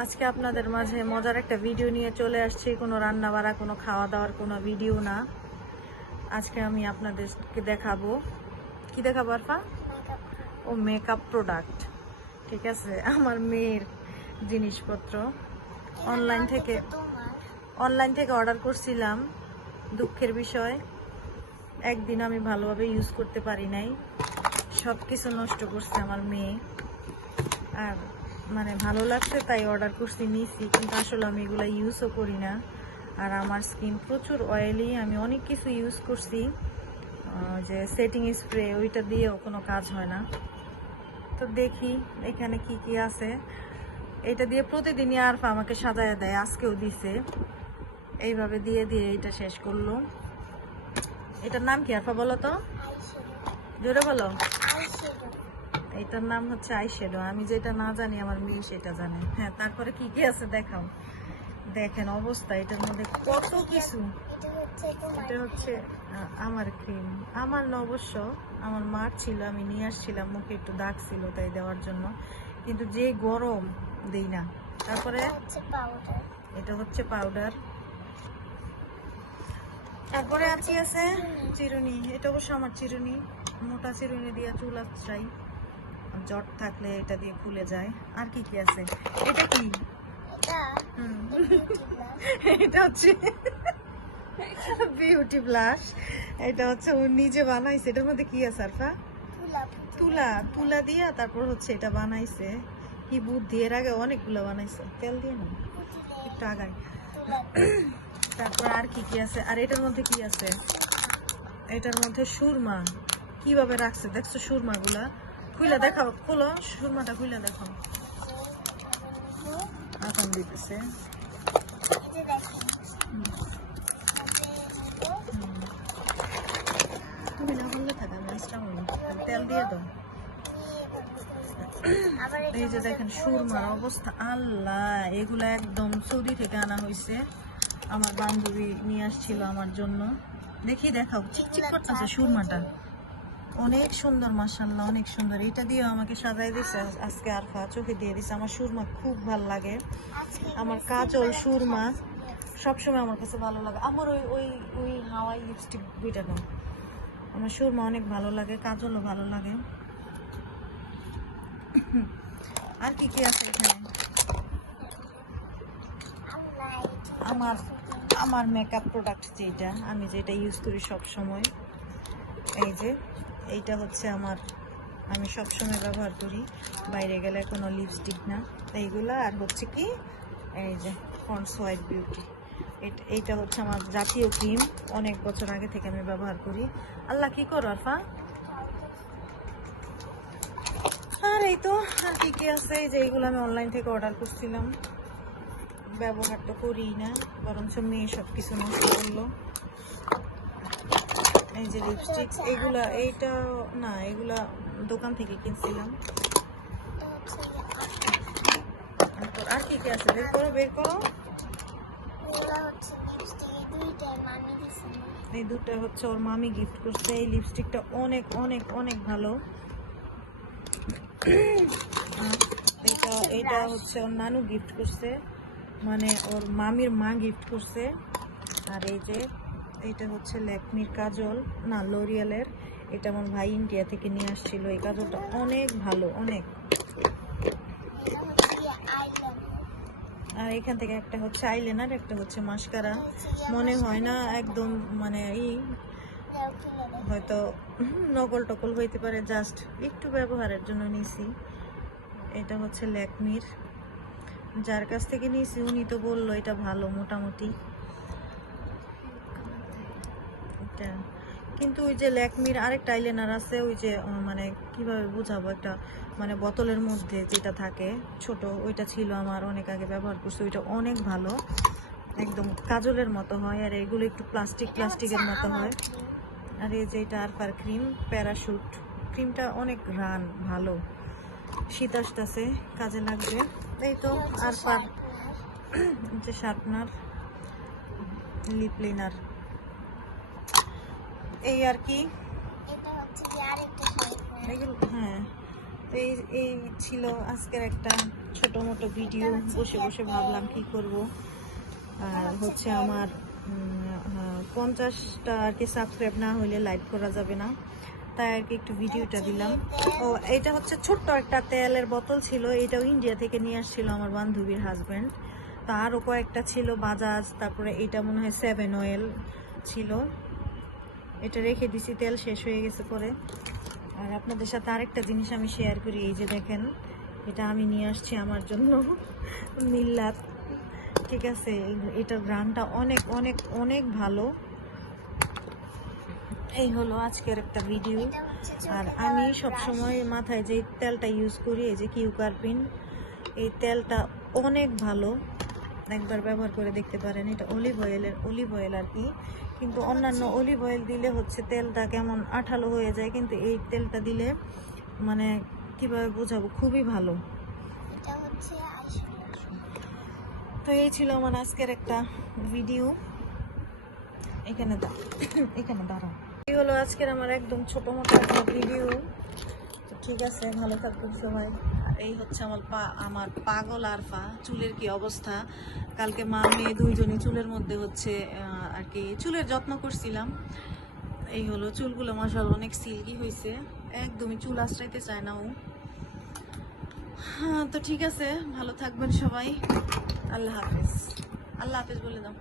আজকে আপনাদের মাঝে মজার একটা ভিডিও নিয়ে চলে আসছি। কোনো রান্না বাড়া, কোনো খাওয়া দাওয়ার কোনো ভিডিও না। আজকে আমি আপনাদেরকে দেখাবো, কি দেখাবো আরফা? ও মেকআপ প্রোডাক্ট। ঠিক আছে, আমার মেয়ের জিনিসপত্র অনলাইন থেকে অর্ডার করছিলাম। দুঃখের বিষয়, একদিন আমি ভালোভাবে ইউজ করতে পারি নাই, সব কিছু নষ্ট করছে আমার মেয়ে। আর মানে ভালো লাগছে তাই অর্ডার করছি, নিছি, কিন্তু আসলে আমি এগুলো ইউজও করি না। আর আমার স্কিন প্রচুর অয়েলি, আমি অনেক কিছু ইউজ করছি, যে সেটিং স্প্রে, ওইটা দিয়েও কোনো কাজ হয় না। তো দেখি এখানে কি কি আছে। এটা দিয়ে প্রতিদিনই আরফা আমাকে সাজায় দেয়, আজকেও দিছে। এইভাবে দিয়ে দিয়ে এটা শেষ করলো। এটার নাম কি আরফা বলো তো, জোরে বলো। এটার নাম হচ্ছে আইশ্যাডো। আমি যেটা না জানি আমার মেয়ে সেটা জানে। হ্যাঁ, তারপরে কি কি আছে দেখাও। দেখেন অবস্থা, এটার মধ্যে কত কিছু। এটা হচ্ছে আমার ক্রিম, আমার না, অবশ্য আমার মার ছিল, আমি নিয়ে আসছিলাম, মুখে একটু দাগ ছিল তাই দেওয়ার জন্য, কিন্তু যে গরম দেই না। তারপরে এটা হচ্ছে পাউডার। তারপরে আর কি আছে, চিরুনি। এটা অবশ্য আমার চিরুনি, মোটা চিরুনি দিয়ে চুল আঁচড়াই, জট থাকলে এটা দিয়ে খুলে যায়। আর কি কি আছে, এটা কি? এটা হচ্ছে বিউটি ব্লাশ। এটা হচ্ছে ও নিজে বানাইছে। এটার মধ্যে কি আছে আরফা? তুলা। তুলা দিয়া তারপর হচ্ছে এটা বানাইছে। কি বুদ্ধি, এর আগে অনেকগুলো বানাইছে। তেল দিয়ে না, একটু আগায়। তারপর আর কি কি আছে? আর এটার মধ্যে কি আছে? এটার মধ্যে সুরমা। কিভাবে রাখছে দেখছো সুরমা গুলা? খুইলা দেখাও, খোলো সুরমাটা, খুইলা দেখো। আকাম দিতেছে। তুমি না বললে থাকা, মাছটা হলো তেল দিয়ে দাও। এই যে দেখেন সুরমার অবস্থা, আল্লাহ, এগুলা একদম সৌদি থেকে আনা হয়েছে। আমার বান্ধবী নিয়ে আসছিল আমার জন্য। দেখি দেখাও, চিকচিক করতেছে সুরমাটা, অনেক সুন্দর, মাশাআল্লাহ, অনেক সুন্দর। এটা দিয়ে আমাকে সাজাই দিছে আজকে আরফা, চোখে দিয়ে দিছে। আমার সুরমা খুব ভালো লাগে, আমার কাজল সুরমা সবসময় আমার কাছে ভালো লাগে। আমার ওই ওই ওই হাওয়াই লিপস্টিক দুইটা দাও। আমার সুরমা অনেক ভালো লাগে, কাজলও ভালো লাগে। আর কি কি আছে এখানে? আমার আমার মেকআপ প্রোডাক্ট যেটা আমি যেটা ইউজ করি সব সময়, এই যে এইটা হচ্ছে আমার, আমি সব সময় ব্যবহার করি, বাইরে গেলে কোনো লিপস্টিক না এইগুলা। আর হচ্ছে কি, এই যে পন্ডস হোয়াইট বিউটি, এইটা হচ্ছে আমার জাতীয় ক্রিম, অনেক বছর আগে থেকে আমি ব্যবহার করি। আল্লাহ, কি করো আরফা? আর এই তো, আর কি কি আছে, এই যে এইগুলো আমি অনলাইন থেকে অর্ডার করছিলাম, ব্যবহার তো করি না, বরঞ্চ মেয়ে সব কিছু নষ্ট করলো। এই যে লিপস্টিক, এগুলা, এইটা না, এগুলা দোকান থেকে কিনছিলাম। আর কি কি আছে, বের করো বের করো। এই দুটো হচ্ছে ওর মামি গিফট করছে। এই লিপস্টিকটা অনেক অনেক অনেক ভালো। এটা এটা হচ্ছে ওর নানু গিফট করছে, মানে ওর মামির মা গিফট করছে। আর এই যে এটা হচ্ছে ল্যাকমির কাজল, না লরিয়ালের, এটা আমার ভাই ইন্ডিয়া থেকে নিয়ে আসছিল। এই কাজলটা অনেক ভালো, অনেক। আর এখান থেকে একটা হচ্ছে আইলাইনার, একটা হচ্ছে মাস্কারা। মনে হয় না একদম মানে হয়তো নকল টকল হইতে পারে, জাস্ট একটু ব্যবহারের জন্য নিছি। এটা হচ্ছে ল্যাকমির, যার কাছ থেকে নিয়েছি উনি তো বললো এটা ভালো মোটামুটি। এটা কিন্তু ওই যে ল্যাকমির আরেকটা আইলাইনার আছে, ওই যে মানে কিভাবে বোঝাবো, একটা মানে বোতলের মধ্যে যেটা থাকে ছোট, ওইটা ছিল আমার, অনেক আগে ব্যবহার করছি, ওইটা অনেক ভালো, একদম কাজলের মতো হয়। আর এগুলো একটু প্লাস্টিকের মতো হয়। আর এই যে এটা আরফার ক্রিম, প্যারাশুট ক্রিমটা অনেক রান ভালো, শীত আসতেছে, কাজে লাগবে। এই তো আরফার যে শার্পনার, লিপ ক্লিনার, এই আর কি। এগুলো হ্যাঁ, তো এই ছিল আজকের একটা ছোট মোটো ভিডিও। বসে বসে ভাবলাম কি করব। আর হচ্ছে আমার 50টা আর কি সাবস্ক্রাইব না হইলে লাইভ করা যাবে না, তাই আর কি একটু ভিডিওটা দিলাম। ও এটা হচ্ছে ছোট্ট একটা তেলের বোতল ছিল, এটাও ইন্ডিয়া থেকে নিয়ে আসছিল আমার বান্ধবীর হাজব্যান্ড। তো আরও কয়েকটা ছিল বাজাজ, তারপরে এটা মনে হয় 7 অয়েল ছিল। এটা রেখে দিছি, তেল শেষ হয়ে গেছে পরে। আর আপনাদের সাথে আরেকটা জিনিস আমি শেয়ার করি, এই যে দেখেন, এটা আমি নিয়ে আসছি আমার জন্য মিল্লাত। ঠিক আছে, এটার গ্রামটা অনেক অনেক অনেক ভালো। এই হলো আজকের একটা ভিডিও। আর আমি সবসময় মাথায় যে তেলটা ইউজ করি, এই যে কিউকার্পিন, এই তেলটা অনেক ভালো, একবার ব্যবহার করে দেখতে পারেন। এটা অলিভ অয়েল আর কি, কিন্তু অন্যান্য অলিভ অয়েল দিলে হচ্ছে তেলটা কেমন আঠালো হয়ে যায়, কিন্তু এই তেলটা দিলে মানে কিভাবে বোঝাবো, খুবই ভালো। তো এই ছিল আমার আজকের একটা ভিডিও। এখানে দাঁড়াও। এই হলো আজকের আমার একদম ছোট মোটো একটা ভিডিও। তো ঠিক আছে, ভালো থাকবেন সবাই। এই হচ্ছে আমার পাগল আর পা, চুলের কি অবস্থা। কালকে মা মেয়ে দুইজনই চুলের মধ্যে হচ্ছে আর কি চুলের যত্ন করছিলাম। এই হলো চুলগুলো মাশাআল্লাহ অনেক সিল্কি হয়েছে, একদমই চুল আশ্রাইতে চায় না ও। হ্যাঁ, তো ঠিক আছে, ভালো থাকবেন সবাই। আল্লাহ হাফেজ। আল্লাহ হাফেজ বলে দাও।